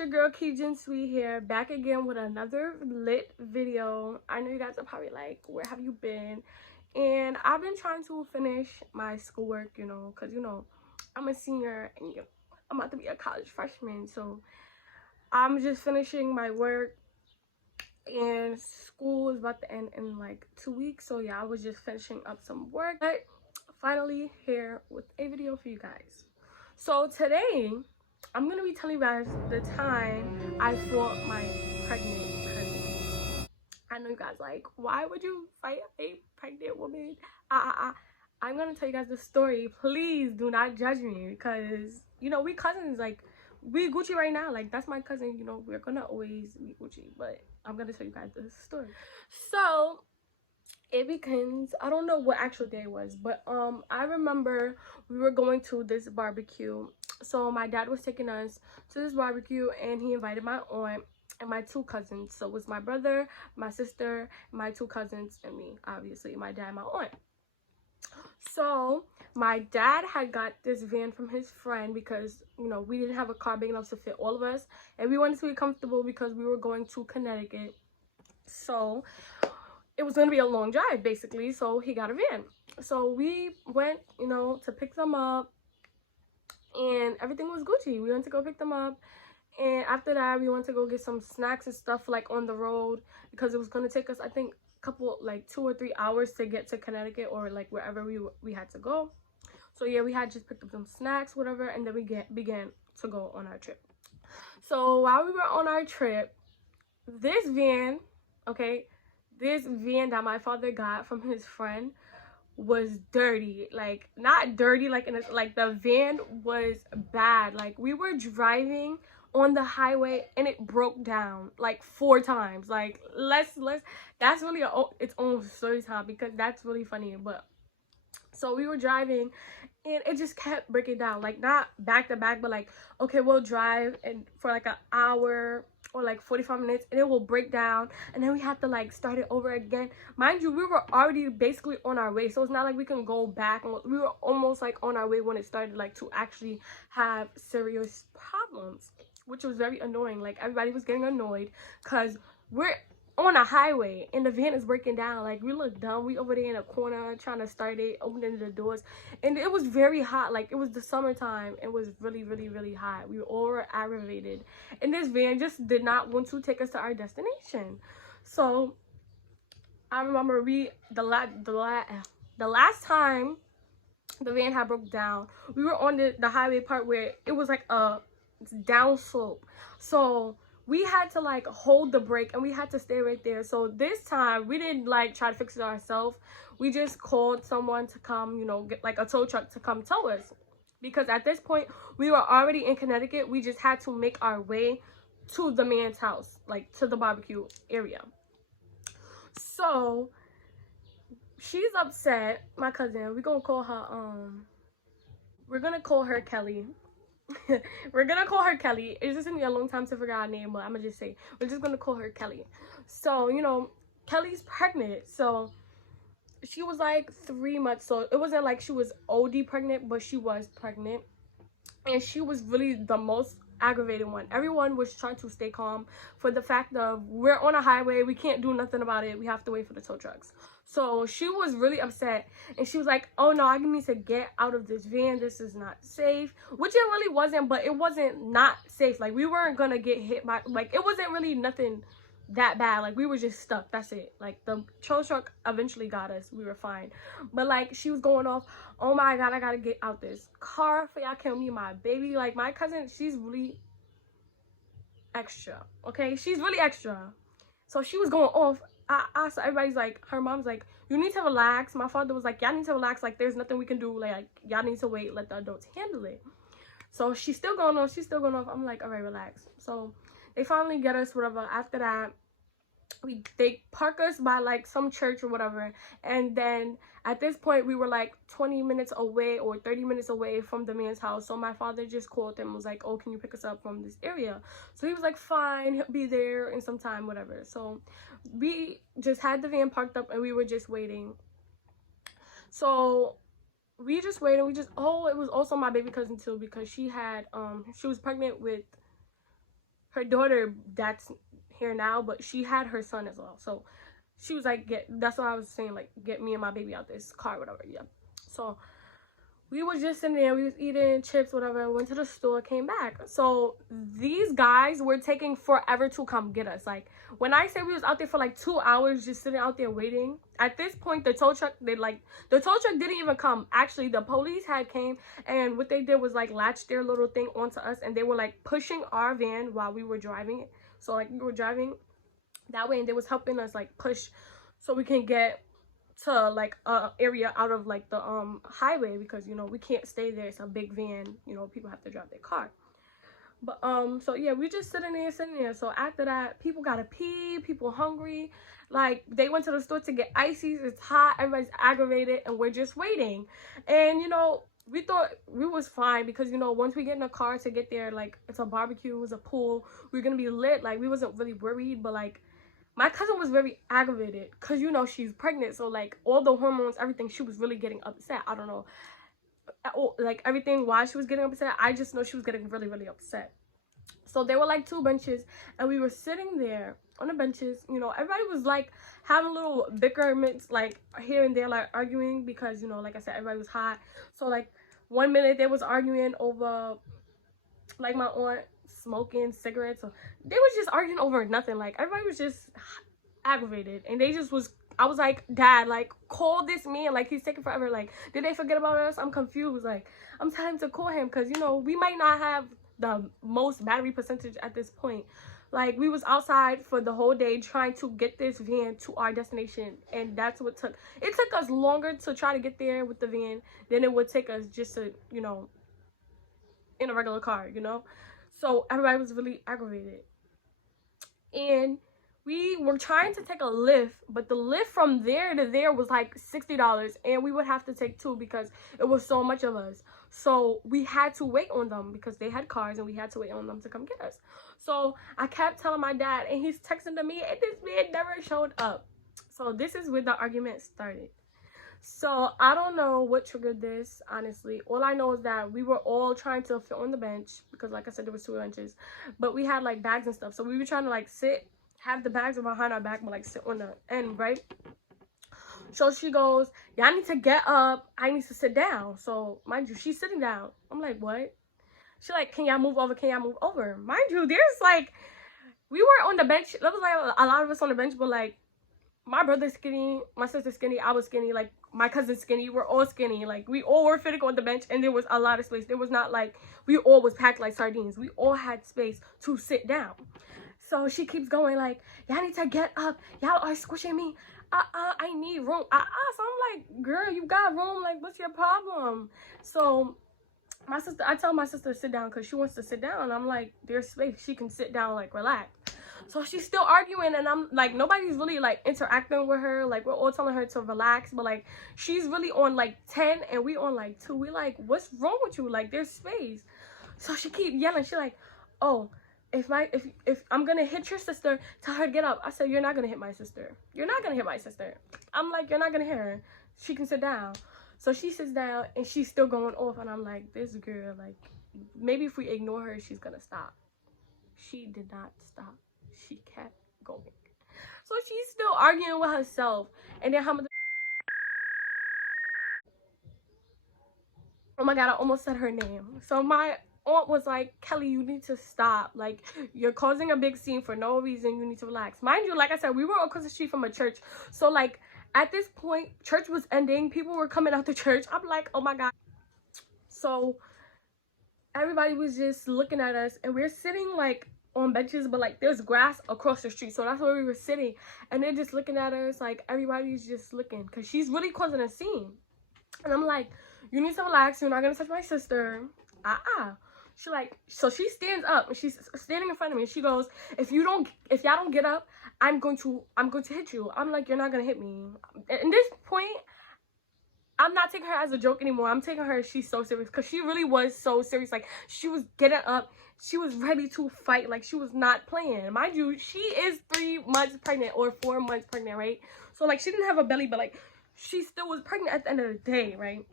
your girl Keejan Sweet here, back again with another lit video. I know you guys are probably like, where have you been? And I've been trying to finish my schoolwork, because I'm a senior and I'm about to be a college freshman, so I'm just finishing my work, and school is about to end in like 2 weeks. So yeah, I was just finishing up some work, but finally here with a video for you guys. So today I'm gonna be telling you guys the time I fought my pregnant cousin. I know you guys like, why would you fight a pregnant woman? I'm gonna tell you guys the story. Please do not judge me, because we cousins, like we Gucci right now. Like that's my cousin, we're gonna always be Gucci. But I'm gonna tell you guys the story. So it begins, I don't know what actual day it was, but I remember we were going to this barbecue. So my dad was taking us to this barbecue, and he invited my aunt and my two cousins. So it was my brother, my sister, my two cousins, and me, obviously, my dad and my aunt. So my dad had got this van from his friend because we didn't have a car big enough to fit all of us, and we wanted to be comfortable because we were going to Connecticut. So it was going to be a long drive basically, so he got a van. So we went to pick them up, and everything was Gucci. We went to go pick them up, and after that we went to go get some snacks and stuff like on the road, because it was going to take us, I think, couple, like 2 or 3 hours to get to Connecticut, or like wherever we had to go. So yeah, we had just picked up some snacks, whatever, and then we began to go on our trip. So while we were on our trip, this van that my father got from his friend was dirty. Like, not dirty like in a, like the van was bad. Like, we were driving on the highway and it broke down like 4 times. Like, let's that's really its own story time, because that's really funny. But so we were driving and it just kept breaking down, like not back to back, but like, okay, we'll drive and for like an hour or like 45 minutes and it will break down, and then we have to like start it over again. Mind you, we were already basically on our way, so it's not like we can go back. And we were almost like on our way when it started like to actually have serious problems, which was very annoying. Like, everybody was getting annoyed because we're on a highway and the van is breaking down. Like, we look dumb. We over there in a corner trying to start it, opening the doors, and it was very hot. Like, it was the summertime. It was really, really, really hot. We all were aggravated, and this van just did not want to take us to our destination. So I remember the last time the van had broke down, we were on the highway part where it was like a down slope. So we had to like hold the brake and we had to stay right there. So this time we didn't like try to fix it ourselves. We just called someone to come, get like a tow truck to come tow us, because at this point we were already in Connecticut. We just had to make our way to the man's house, like to the barbecue area. So she's upset, my cousin. We're gonna call her Kelly. We're gonna call her Kelly. It's just gonna be a long time to figure out her name, but I'm gonna just say we're just gonna call her Kelly. So Kelly's pregnant. So she was like 3 months. So it wasn't like she was OD pregnant, but she was pregnant, and she was really the most aggravated one. Everyone was trying to stay calm for the fact of we're on a highway, we can't do nothing about it, we have to wait for the tow trucks. So she was really upset, and she was like, oh no, I need to get out of this van, this is not safe, which it really wasn't. But it wasn't not safe. Like, we weren't gonna get hit by, like, it wasn't really nothing that bad. Like, we were just stuck, that's it. Like, the tow truck eventually got us, we were fine. But like, she was going off, oh my god, I gotta get out this car for y'all, kill me, my baby. Like, my cousin, she's really extra, okay? She's really extra. So she was going off. So everybody's like, her mom's like, you need to relax. My father was like, y'all need to relax. Like, there's nothing we can do. Like, y'all need to wait, let the adults handle it. So she's still going off. I'm like, all right, relax. So they finally get us, whatever. After that, they park us by like some church or whatever, and then at this point we were like 20 minutes away or 30 minutes away from the man's house. So my father just called him and was like, oh, can you pick us up from this area? So he was like, fine, he'll be there in some time, whatever. So we just had the van parked up and we were just waiting. So we just waited. Oh, it was also my baby cousin too, because she was pregnant with her daughter that's here now, but she had her son as well. So she was like, that's what I was saying, like, get me and my baby out this car, whatever. Yeah. So we was just sitting there, we was eating chips, whatever, went to the store, came back. So these guys were taking forever to come get us. Like, when I say we was out there for like 2 hours just sitting out there waiting, at this point the tow truck, the tow truck didn't even come. Actually, the police had came, and what they did was like latch their little thing onto us, and they were like pushing our van while we were driving it. So like we were driving that way, and they was helping us like push so we can get to like a area out of like the highway, because you know we can't stay there, it's a big van, you know, people have to drive their car. But so yeah, we just sitting there. So after that, people gotta pee, people hungry, like they went to the store to get ices, it's hot, everybody's aggravated, and we're just waiting. And you know, we thought we was fine, because you know, once we get in a car to get there, like it's a barbecue, it's a pool, we're gonna be lit, like we wasn't really worried. But like my cousin was very aggravated, because you know she's pregnant, so like all the hormones, everything, she was really getting upset. I don't know, like everything why she was getting upset, I just know she was getting really, really upset. So there were like 2 benches, and we were sitting there on the benches, you know, everybody was like having little bickerments like here and there, like arguing, because you know, like I said, everybody was hot. So like 1 minute they was arguing over like my aunt smoking cigarettes, so they was just arguing over nothing. Like everybody was just aggravated, and they just was, I was like, Dad, like call this man, like he's taking forever, like did they forget about us? I'm confused, like I'm telling him to call him, because you know we might not have the most battery percentage at this point. Like we was outside for the whole day trying to get this van to our destination, and that's what took, it took us longer to try to get there with the van than it would take us just to, you know, in a regular car, you know. So everybody was really aggravated, and we were trying to take a lift, but the lift from there to there was like $60, and we would have to take 2 because it was so much of us. So we had to wait on them because they had cars, and we had to wait on them to come get us. So I kept telling my dad, and he's texting to me, and this man never showed up. So this is where the argument started. So I don't know what triggered this, honestly. All I know is that we were all trying to fit on the bench, because like I said, there was 2 benches, but we had like bags and stuff, so we were trying to like sit, have the bags behind our back, but like sit on the end, right? So she goes, y'all need to get up, I need to sit down. So mind you, she's sitting down. I'm like, what? She like, can y'all move over, can y'all move over? Mind you, there's like, we were on the bench, there was like a lot of us on the bench, but like my brother's skinny, my sister's skinny, I was skinny, like my cousin's skinny, we're all skinny, like we all were fitting on the bench, and there was a lot of space. There was not like we all was packed like sardines, we all had space to sit down. So she keeps going like, y'all need to get up, y'all are squishing me, I need room, so I'm like, girl, you got room, like what's your problem? So my sister, I tell my sister to sit down because she wants to sit down. I'm like, there's space, she can sit down, like relax. So she's still arguing, and I'm like, nobody's really like interacting with her, like we're all telling her to relax, but like she's really on like 10 and we on like 2. We like, what's wrong with you? Like there's space. So she keep yelling, she like, oh, if I'm gonna hit your sister, tell her to get up. I said, you're not gonna hit my sister, you're not gonna hit my sister. I'm like, you're not gonna hit her, she can sit down. So she sits down, and she's still going off, and I'm like, this girl, like maybe if we ignore her, she's gonna stop. She did not stop, she kept going. So she's still arguing with herself, and then oh my god, I almost said her name. So my aunt was like, Kelly, you need to stop, like you're causing a big scene for no reason, you need to relax. Mind you, like I said, we were across the street from a church, so like at this point church was ending, people were coming out the church. I'm like, oh my god. So everybody was just looking at us, and we're sitting like on benches, but like there's grass across the street, so that's where we were sitting, and they're just looking at us, like everybody's just looking, because she's really causing a scene. And I'm like, you need to relax, you're not gonna touch my sister. She like, so she stands up, and she's standing in front of me, and she goes, if y'all don't get up, I'm going to hit you. I'm like, you're not gonna hit me. At this point, I'm not taking her as a joke anymore. I'm taking her, she's so serious, because she really was so serious. Like she was getting up, she was ready to fight, like she was not playing. Mind you, she is 3 months pregnant, or 4 months pregnant, right? So like she didn't have a belly, but like she still was pregnant at the end of the day, right?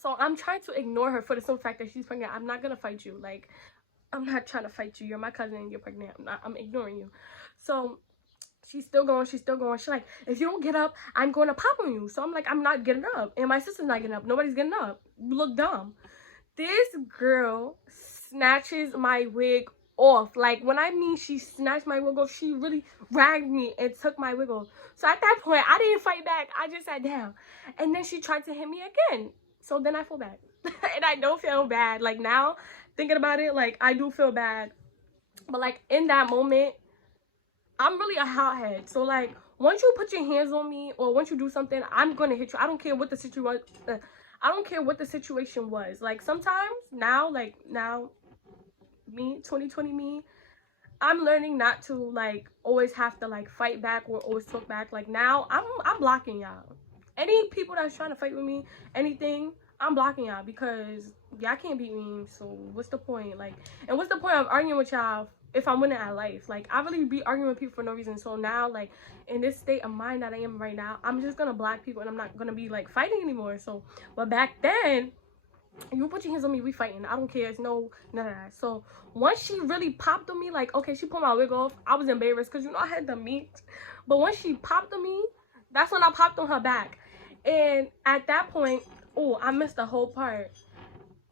So I'm trying to ignore her for the simple fact that she's pregnant. I'm not gonna fight you, like I'm not trying to fight you. You're my cousin and you're pregnant. I'm ignoring you. So she's still going. She's like, if you don't get up, I'm going to pop on you. So I'm like, I'm not getting up. And my sister's not getting up. Nobody's getting up. You look dumb. This girl snatches my wig off. Like, when I mean she snatched my wig off, she really dragged me and took my wig off. So at that point, I didn't fight back. I just sat down. And then she tried to hit me again. So then I fell back. And I don't feel bad. Like, now, thinking about it, like, I do feel bad. But, like, in that moment, I'm really a hothead. So, like, once you put your hands on me or once you do something, I'm going to hit you. I don't care what the situation I don't care what the situation was. Like, sometimes now, me, 2020 me, I'm learning not to, like, always have to, like, fight back or always talk back. Like, now, I'm blocking y'all. Any people that's trying to fight with me, anything, I'm blocking y'all because y'all can't beat me. So, what's the point? Like, and what's the point of arguing with y'all if I'm winning at life? Like, I really be arguing with people for no reason. So now, like, in this state of mind that I am right now, I'm just gonna block people and I'm not gonna be like fighting anymore. So, but back then, you put your hands on me, we fighting. I don't care. It's none of that. So once she really popped on me, like, okay, she pulled my wig off, I was embarrassed because, you know, I had the meat. But once she popped on me, that's when I popped on her back. And at that point, oh, I missed the whole part.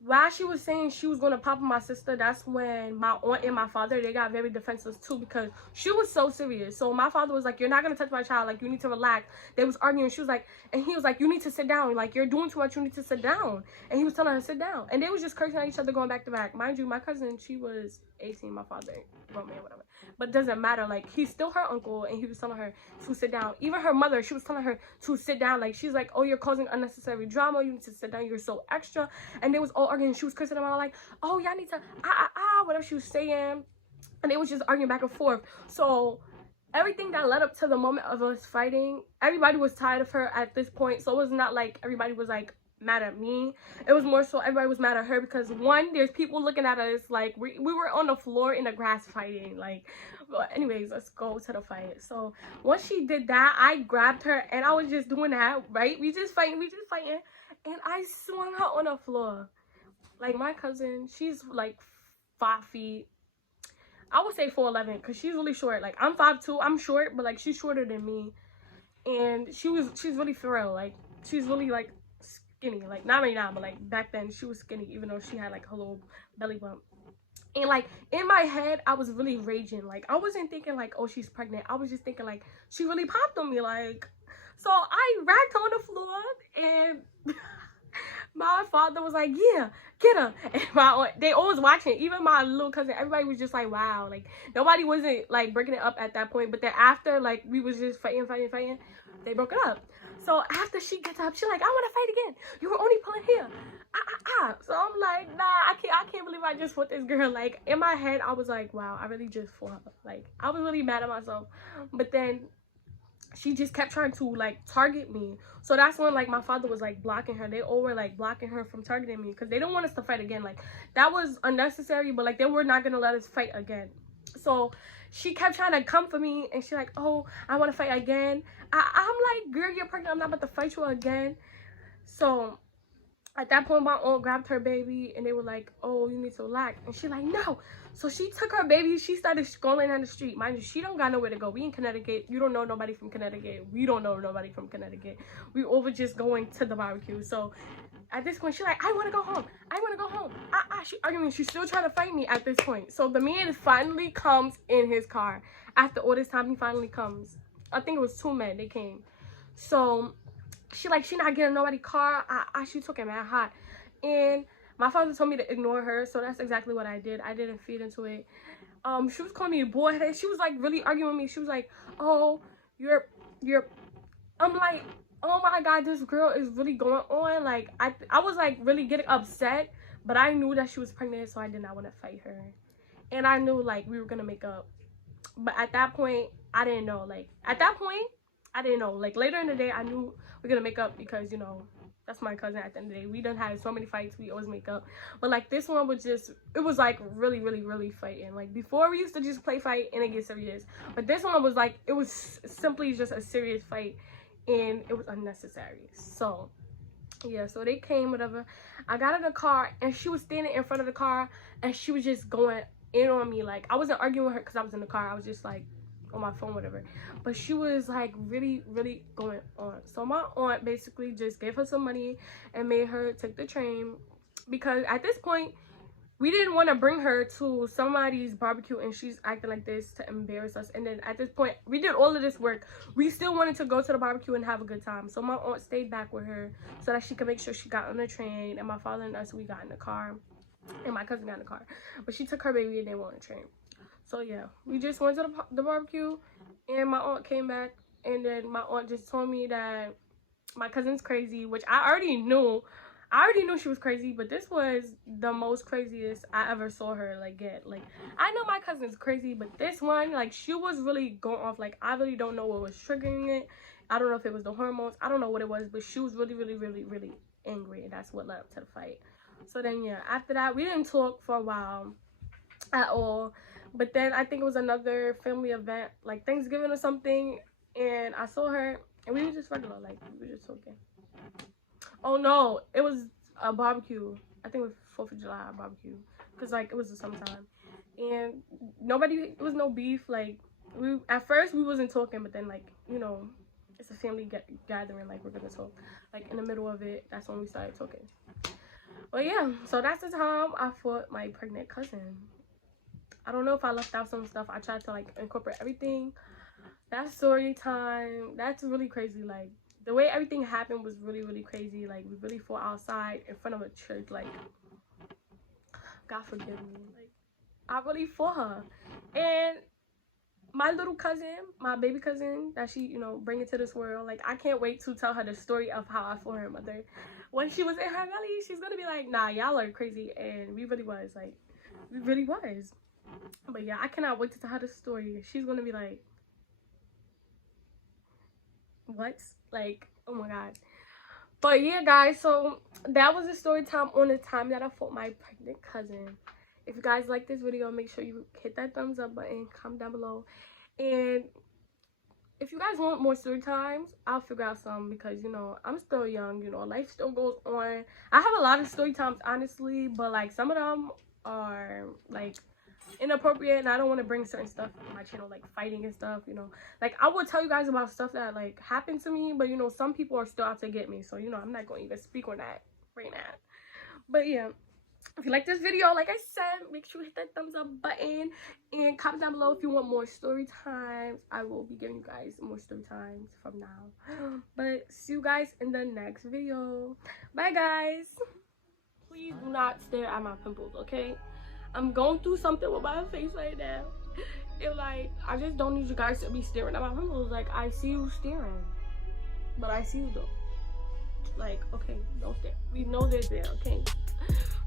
While she was saying she was going to pop on my sister, that's when my aunt and my father, they got very defensive too because she was so serious. So my father was like, you're not going to touch my child. Like, you need to relax. They was arguing. She was like, and he was like, you need to sit down. Like, you're doing too much. You need to sit down. And he was telling her to sit down. And they was just cursing at each other going back to back. Mind you, my cousin, she was 18, my father, grown man, whatever. But it doesn't matter. Like, he's still her uncle and he was telling her to sit down. Even her mother, she was telling her to sit down. Like, she's like, oh, you're causing unnecessary drama. You need to sit down. You're so extra. And they was all arguing. She was cursing them out like, oh, y'all need to, whatever she was saying. And they was just arguing back and forth. So everything that led up to the moment of us fighting, everybody was tired of her at this point. So it was not like everybody was like mad at me. It was more so everybody was mad at her because, one, there's people looking at us like we were on the floor in the grass fighting. Like, but anyways, let's go to the fight. So once she did that, I grabbed her and I was just doing that, right? We just fighting, and I swung her on the floor. Like, my cousin, she's like 5 feet. I would say 4'11" because she's really short. Like, I'm 5'2", I'm short, but like she's shorter than me. And she's really for real. Like, she's really like skinny. Like, not right now, but like back then she was skinny, even though she had like her little belly bump. And like in my head, I was really raging. Like, I wasn't thinking like, oh, she's pregnant. I was just thinking like, she really popped on me. Like, so I racked her on the floor and my father was like, yeah, get her. And they always watching. Even my little cousin, everybody was just like, wow. Like, nobody wasn't like breaking it up at that point. But then after, like, we was just fighting, they broke it up. So after she gets up, she's like, I want to fight again. You were only pulling here. So I'm like, nah, I can't believe I just fought this girl. Like, in my head, I was like, wow, I really just fought her. Like, I was really mad at myself. But then she just kept trying to like target me. So that's when like my father was like blocking her. They all were like blocking her from targeting me because they don't want us to fight again. Like, that was unnecessary, but like they were not gonna let us fight again. So she kept trying to come for me and she's like, oh, I want to fight again. I'm like, girl, you're pregnant. I'm not about to fight you again. So at that point, my aunt grabbed her baby and they were like, oh, you need to relax. And she's like, no. So she took her baby. She started scrolling down the street. Mind you, she don't got nowhere to go. We in Connecticut. You don't know nobody from Connecticut. We don't know nobody from Connecticut. We over just going to the barbecue. So at this point, she's like, I want to go home. I want to go home. She arguing. She's still trying to fight me at this point. So the man finally comes in his car. After all this time, he finally comes. I think it was 2 men. They came. So she not getting nobody car. She took it mad hot. And my father told me to ignore her. So that's exactly what I did. I didn't feed into it. She was calling me a boy. She was like really arguing with me. She was like, oh, you're I'm like, oh my God, this girl is really going on. Like, I was like really getting upset, but I knew that she was pregnant, so I did not want to fight her. And I knew like we were gonna make up. But at that point, I didn't know. Like, at that point, I didn't know. Like, later in the day, I knew we're gonna make up because, you know, that's my cousin at the end of the day. We done had so many fights, we always make up. But like this one was just, it was like really, really, really fighting. Like, before we used to just play fight and it get serious. But this one was like, it was simply just a serious fight and it was unnecessary. So Yeah, so they came, whatever. I got in the car and she was standing in front of the car and she was just going in on me. Like, I wasn't arguing with her because I was in the car. I was just like on my phone, whatever. But she was like really, really going on. So my aunt basically just gave her some money and made her take the train, because at this point we didn't want to bring her to somebody's barbecue and she's acting like this to embarrass us. And then at this point, we did all of this work. We still wanted to go to the barbecue and have a good time. So my aunt stayed back with her so that she could make sure she got on the train. And my father and us, we got in the car. And my cousin got in the car. But she took her baby and they went on the train. So yeah, we just went to the barbecue. And my aunt came back. And then my aunt just told me that my cousin's crazy, which I already knew. I already knew she was crazy, but this was the most craziest I ever saw her like get. Like, I know my cousin's crazy, but this one, like, she was really going off. Like, I really don't know what was triggering it. I don't know if it was the hormones. I don't know what it was, but she was really, really, really, really angry, and that's what led up to the fight. So then, yeah, after that, we didn't talk for a while at all. But then I think it was another family event, like Thanksgiving or something, and I saw her, and we were just regular, like, we were just talking. Oh no, it was a barbecue. I think it was 4th of July barbecue, because like it was the summertime, and it was no beef. Like, we at first we wasn't talking, but then, like, you know, it's a family gathering, like we're gonna talk. Like in the middle of it, that's when we started talking. But yeah, so that's the time I fought my pregnant cousin. I don't know if I left out some stuff. I tried to like incorporate everything. That's story time. That's really crazy. Like, the way everything happened was really, really crazy. Like, we really fought outside in front of a church. Like, God forgive me. Like, I really fought her. And my little cousin, my baby cousin that she, you know, bring into this world, like, I can't wait to tell her the story of how I fought her mother. When she was in her belly, she's gonna be like, nah, y'all are crazy. And we really was. Like, we really was. But yeah, I cannot wait to tell her the story. She's gonna be like, what? Like, oh my god. But yeah, guys, so that was the story time on the time that I fought my pregnant cousin. If you guys like this video, make sure you hit that thumbs up button, comment down below. And if you guys want more story times, I'll figure out some, because, you know, I'm still young, you know, life still goes on. I have a lot of story times, honestly, but like some of them are like inappropriate, and I don't want to bring certain stuff on my channel, like fighting and stuff, you know. Like, I will tell you guys about stuff that like happened to me, but, you know, some people are still out to get me, so, you know, I'm not going to even speak on that right now. But yeah, if you like this video, like I said, make sure you hit that thumbs up button and comment down below if you want more story times. I will be giving you guys more story times from now. But see you guys in the next video. Bye, guys. Please do not stare at my pimples, okay? I'm going through something with my face right now. And like, I just don't need you guys to be staring at my pimples. Like, I see you staring, but I see you though. Like, okay, don't stare. We know they're there, okay?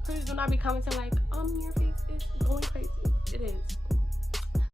Please do not be commenting like, your face is going crazy. It is.